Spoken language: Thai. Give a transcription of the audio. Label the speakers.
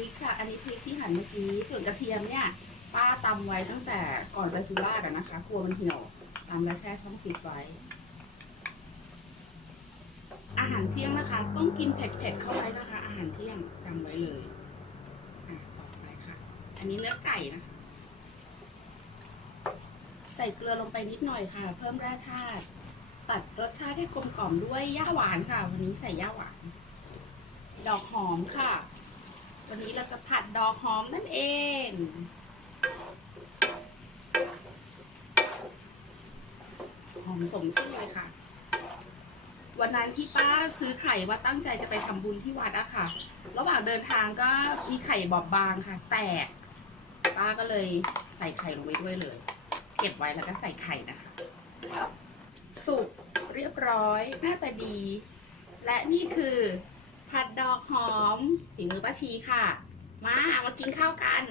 Speaker 1: ริกค่ะ อันนี้พริกที่หั่นเมื่อกี้ส่วนกระเทียมเนี่ย ป้าตำไว้ตั้งแต่ก่อนไปสุราษฎร์อะนะคะกลัวมันเหี่ยวตำแล้วแช่ช่องฟิตไว้ อาหารเที่ยงนะคะ ต้องกินเผ็ดๆเข้าไว้นะคะ อาหารเที่ยงจำไว้เลยอะต่อไปค่ะ อันนี้เนื้อไก่นะคะใส่เกลือลงไปนิดหน่อยค่ะ เพิ่มแร่ธาตุตัดรสชาติให้กลมกล่อมด้วยย่าหวานค่ะ วันนี้ใส่ย่าหวาน ดอกหอมค่ะ วันนี้เราจะผัดดอกหอมนั่นเอง หอมสมชื่อเลยค่ะ วันนั้นที่ป้าซื้อไข่ว่าตั้งใจจะไปทำบุญที่วัดอะค่ะ ระหว่างเดินทางก็มีไข่บอบบางค่ะ แตก ป้าก็เลยใส่ไข่ลงไปด้วยเลย เก็บไว้แล้วก็ใส่ไข่นะคะ สุกเรียบร้อยหน้าตาดี และนี่คือ ผัดดอกหอมฝีมือป้าชีค่ะ มา มากินข้าวกัน